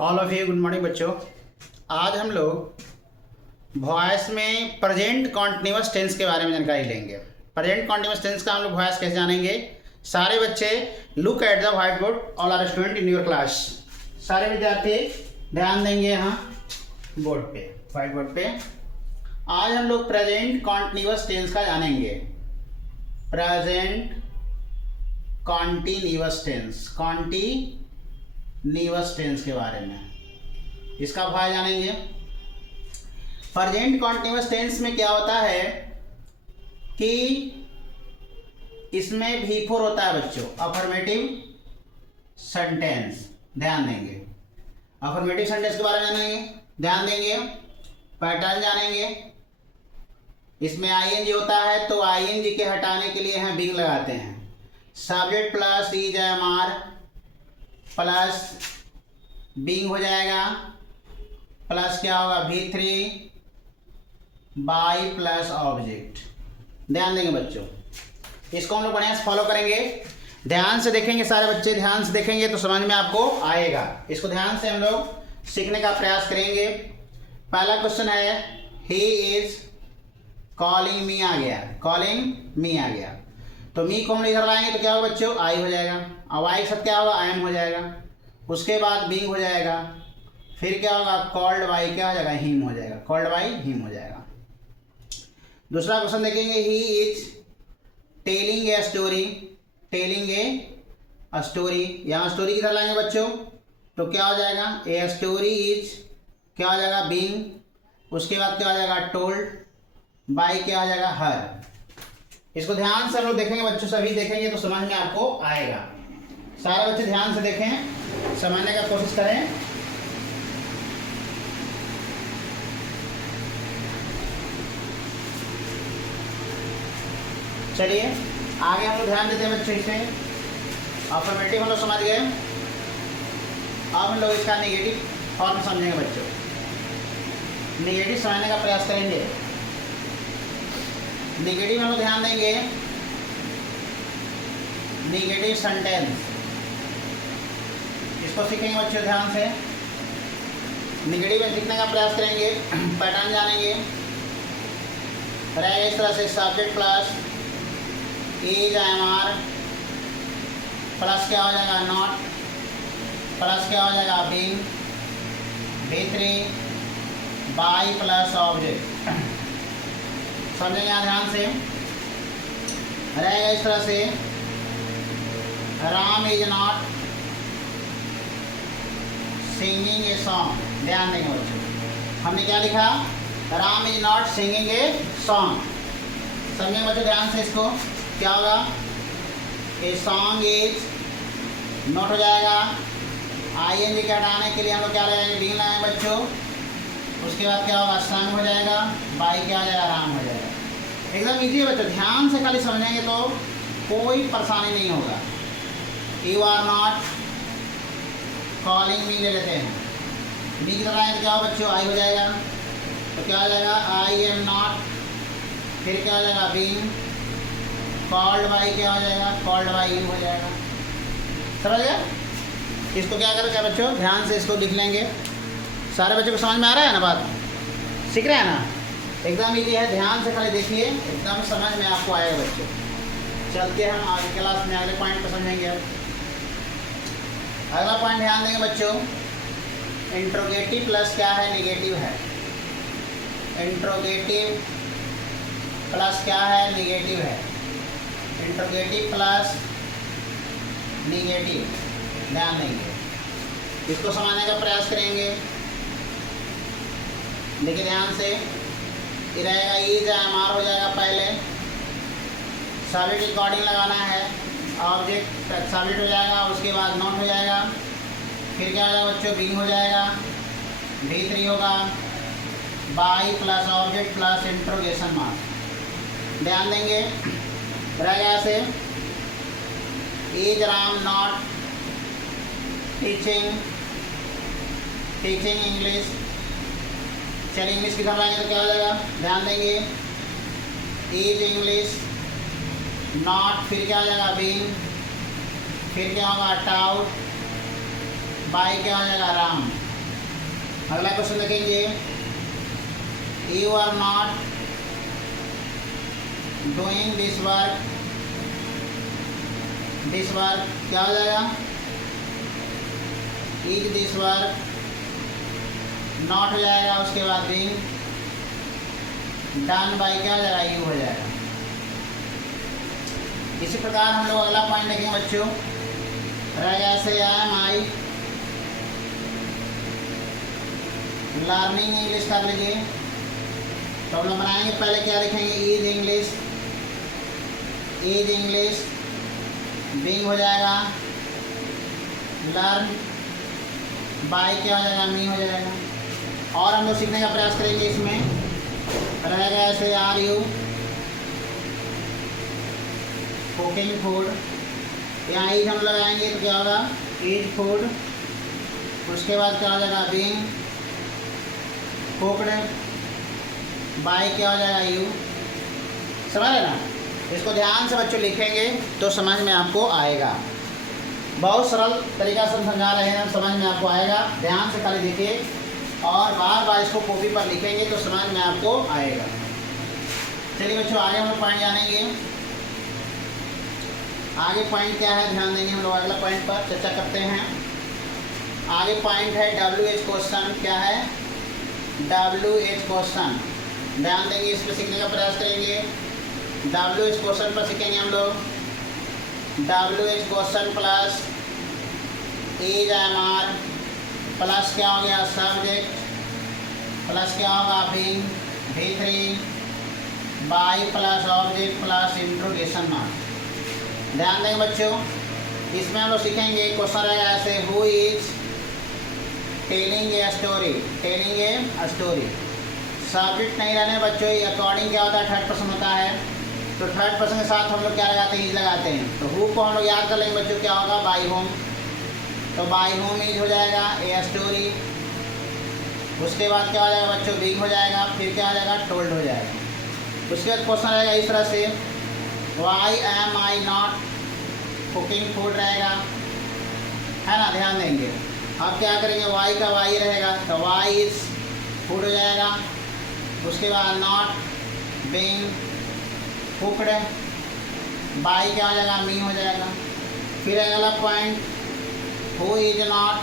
All of you good morning बच्चों। आज हम लोग वॉइस में प्रेजेंट कॉन्टिन्यूअस टेंस के बारे में जानकारी लेंगे। प्रेजेंट कॉन्टिन्यूअस टेंस का हम लोग वॉइस कैसे जानेंगे। सारे बच्चे look at the white board, all are student in your class. सारे विद्यार्थी ध्यान देंगे यहाँ बोर्ड पे, व्हाइट बोर्ड पे। आज हम लोग प्रेजेंट कॉन्टिन्यूअस टेंस का जानेंगे। Present continuous tense, continuous tense के बारे में इसका भाग जानेंगे। प्रेजेंट कॉन्टिन्यूअस टेंस में क्या होता है कि इसमें V4 होता है बच्चों, अफर्मेटिव सेंटेंस। ध्यान देंगे, अफर्मेटिव सेंटेंस के बारे में जानेंगे, ध्यान देंगे। पैटर्न जानेंगे। इसमें ING होता है तो ING के हटाने के लिए हम बीइंग लगाते हैं। Subject plus is am are plus being हो जाएगा, प्लस क्या होगा V3 बाई प्लस ऑब्जेक्ट। ध्यान देंगे बच्चों, इसको हम लोग बढ़िया से फॉलो करेंगे। ध्यान से देखेंगे, सारे बच्चे ध्यान से देखेंगे तो समझ में आपको आएगा। इसको ध्यान से हम लोग सीखने का प्रयास करेंगे। पहला क्वेश्चन है ही इज कॉलिंग मी आ गया, कॉलिंग मी आ गया तो मी को हम इधर लाएंगे तो क्या होगा बच्चों, आई हो जाएगा। अब आई के साथ क्या होगा, आई एम हो जाएगा। उसके बाद बीइंग हो जाएगा, फिर क्या होगा, कॉल्ड बाई क्या हो जाएगा, हिम हो जाएगा, कॉल्ड बाई हिम हो जाएगा। दूसरा क्वेश्चन देखेंगे he is telling a story, telling a story. यहाँ स्टोरी किधर लाएंगे बच्चों तो क्या हो जाएगा, ए स्टोरी इज क्या हो जाएगा, बीइंग। उसके बाद क्या हो जाएगा, टोल्ड बाई क्या हो जाएगा, हर। इसको ध्यान से हम लोग देखेंगे बच्चों, सभी देखेंगे तो समझ में आपको आएगा। सारे बच्चे ध्यान से देखें, समझने का कोशिश करें। चलिए आगे हम लोग ध्यान देते हैं बच्चों। इसमें अफर्मेटिव हम लोग समझ गए। अब हम लोग इसका नेगेटिव फॉर्म समझेंगे बच्चों। नेगेटिव समझने का प्रयास करेंगे। नेगेटिव हम लोग ध्यान देंगे, नेगेटिव सेंटेंस इसको सीखेंगे बच्चों ध्यान से। नेगेटिव में सीखने का प्रयास करेंगे। पैटर्न जानेंगे। रहेगा इस तरह से, subject plus is am are plus क्या हो जाएगा, नॉट प्लस क्या हो जाएगा, being. V3 by plus object. समझेंगे यहाँ ध्यान से। रहेगा इस तरह से, Ram is not singing a song. ध्यान देंगे बच्चों, हमने क्या लिखा, Ram is not singing a song. समझेंगे बच्चों ध्यान से। इसको क्या होगा, ए सॉन्ग इज नॉट हो जाएगा। ING के हटाने के लिए हम लोग क्या लगाएंगे, बीइंग लगाएंगे बच्चों। उसके बाद क्या होगा, संग हो जाएगा, बाई क्या हो जाएगा, राम हो जाएगा। एकदम इजी है बच्चों, ध्यान से खाली समझेंगे तो कोई परेशानी नहीं होगा। You are not calling me ले लेते हैं, बी की तरह क्या हो बच्चों, आई हो जाएगा तो क्या हो जाएगा, आई एम नॉट, फिर क्या हो जाएगा, बीइंग। कॉल्ड बाई क्या हो जाएगा, कॉल्ड बाई हिम हो जाएगा। समझ गया। इसको क्या करेंगे बच्चों, ध्यान से इसको लिख लेंगे। सारे बच्चों को समझ में आ रहा है ना, बात सीख रहे हैं ना। एकदम इजी है, ध्यान से खाली देखिए, एकदम समझ में आपको आएगा बच्चों। चलते हम आगे क्लास में अगले पॉइंट को समझेंगे। अगला पॉइंट ध्यान देंगे बच्चों, इंट्रोगेटिव प्लस क्या है, नेगेटिव है। इंट्रोगेटिव प्लस क्या है, नेगेटिव है। इंट्रोगेटिव प्लस नेगेटिव, ध्यान देंगे। इसको समझने का प्रयास करेंगे। देखिए ध्यान से, ये रहेगा इज एम आर हो जाएगा पहले, सब्जेक्ट रिकॉर्डिंग लगाना है, ऑब्जेक्ट सब्जेक्ट हो जाएगा, उसके बाद नॉट हो जाएगा, फिर क्या हो जाएगा बच्चों, बीइंग हो जाएगा, V3 होगा, by plus object plus interrogation mark. ध्यान देंगे। रहेगा ऐसे, is Ram not teaching English. चलिए इंग्लिश की तरफ आएंगे तो क्या हो जाएगा, ध्यान देंगे, इज इंग्लिश नॉट, फिर क्या हो जाएगा, बीइंग, फिर क्या होगा, टाउट, बाई क्या हो जाएगा, राम। अगला क्वेश्चन देखेंगे, you are not doing this work. This work क्या हो जाएगा, इज दिस वर्क, नॉट हो जाएगा, उसके बाद बीइंग, डन बाय क्या हो जाएगा, यू हो जाएगा। इसी प्रकार हम लोग अगला पॉइंट देखेंगे बच्चों, रह गया ऐसे एम आई लर्निंग इंग्लिश कर लीजिए। तो हम लोग बनाएंगे, पहले क्या लिखेंगे, is English, is English, being हो जाएगा, लर्न बाय क्या हो जाएगा, मी हो जाएगा। और हम लोग सीखने का प्रयास करेंगे, इसमें रह गया ऐसे आर यू कुकिंग फूड, यहाँ ईज हम लगाएंगे तो क्या होगा, ईज फूड, उसके बाद क्या हो जाएगा, बीइंग कुकड, बाय क्या हो जाएगा, यू। समझ रहे ना, इसको ध्यान से बच्चों लिखेंगे तो समझ में आपको आएगा। बहुत सरल तरीका से हम समझा रहे हैं, समझ में आपको आएगा। ध्यान से खाली देखिए और बार बार इसको कॉपी पर लिखेंगे तो समझ में आपको आएगा। चलिए बच्चों, आगे हम लोग पॉइंट जानेंगे। आगे पॉइंट क्या है, ध्यान देंगे हम लोग, अगला पॉइंट पर चर्चा करते हैं। आगे पॉइंट है WH क्वेश्चन। क्या है, WH क्वेश्चन। ध्यान देंगे, इस पर सीखने का प्रयास करेंगे। WH क्वेश्चन पर सीखेंगे हम लोग। WH question plus is am are plus क्या हो गया, सब्जेक्ट, प्लस क्या होगा, being, V3 by plus object plus interrogation mark. ध्यान देंगे बच्चों, इसमें हम लोग सीखेंगे क्वेश्चन रहेगा ऐसे, who is telling a story, telling a story. Subject नहीं रहने बच्चों, ये अकॉर्डिंग क्या होता है, थर्ड पर्सन होता है। तो थर्ड पर्सन के साथ हम लोग क्या लगाते हैं, इज लगाते हैं। तो हु को हम लोग याद कर लेंगे बच्चों, क्या होगा, बाय होम। तो बाय होम इज हो जाएगा ए स्टोरी। उसके बाद क्या हो जाएगा बच्चों, बीइंग हो जाएगा, फिर क्या हो जाएगा, टोल्ड हो जाएगा। उसके बाद क्वेश्चन रहेगा इस तरह से, why am I not cooking food रहेगा, है ना, ध्यान देंगे। अब क्या करेंगे, वाई का वाई रहेगा, तो वाई इज फूड हो जाएगा। उसके बाद नॉट बीइंग कुकड, बाई क्या हो जाएगा, मी हो जाएगा। फिर अगला point, who is not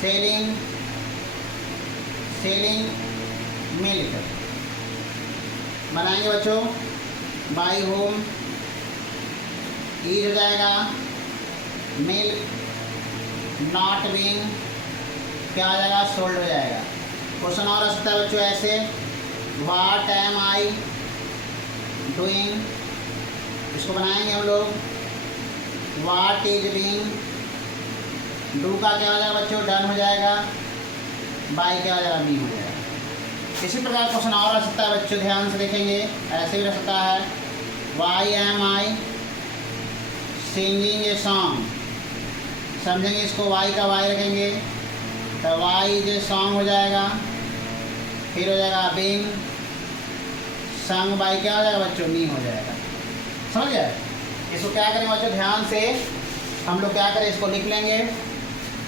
selling, selling milk बनाएंगे बच्चों, बाई होम, इज हो जाएगा, मिल्क, नॉट बीइंग क्या हो जाएगा, सोल्ड हो जाएगा। क्वेश्चन और आ सकता है बच्चों ऐसे, व्हाट एम आई डूइंग, इसको बनाएंगे हम लोग, व्हाट इज बीइंग, डू का क्या हो जाएगा बच्चों, डन हो जाएगा, बाय क्या हो जाएगा, बी हो जाएगा। इसी प्रकार क्वेश्चन और आ सकता है बच्चों, ध्यान से देखेंगे, ऐसे भी रह सकता है, why am I singing a song. समझेंगे इसको, वाई का वाई रखेंगे तो वाई इज ए सॉन्ग हो जाएगा। फिर हो जाएगा बीइंग, संग बाई क्या हो जाएगा बच्चों, मी हो जाएगा। समझ गए, इसको क्या करेंगे बच्चों, ध्यान से हम लोग क्या करें, इसको लिख लेंगे।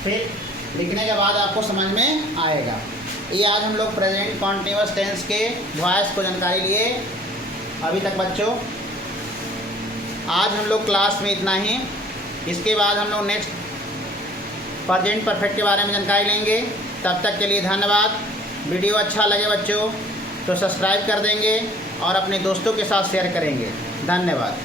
फिर लिखने के बाद आपको समझ में आएगा। ये आज हम लोग प्रेजेंट कॉन्टिन्यूअस टेंस के वॉइस को जानकारी लिए अभी तक बच्चों। आज हम लोग क्लास में इतना ही। इसके बाद हम लोग नेक्स्ट प्रेजेंट परफेक्ट के बारे में जानकारी लेंगे। तब तक के लिए धन्यवाद। वीडियो अच्छा लगे बच्चों तो सब्सक्राइब कर देंगे और अपने दोस्तों के साथ शेयर करेंगे। धन्यवाद।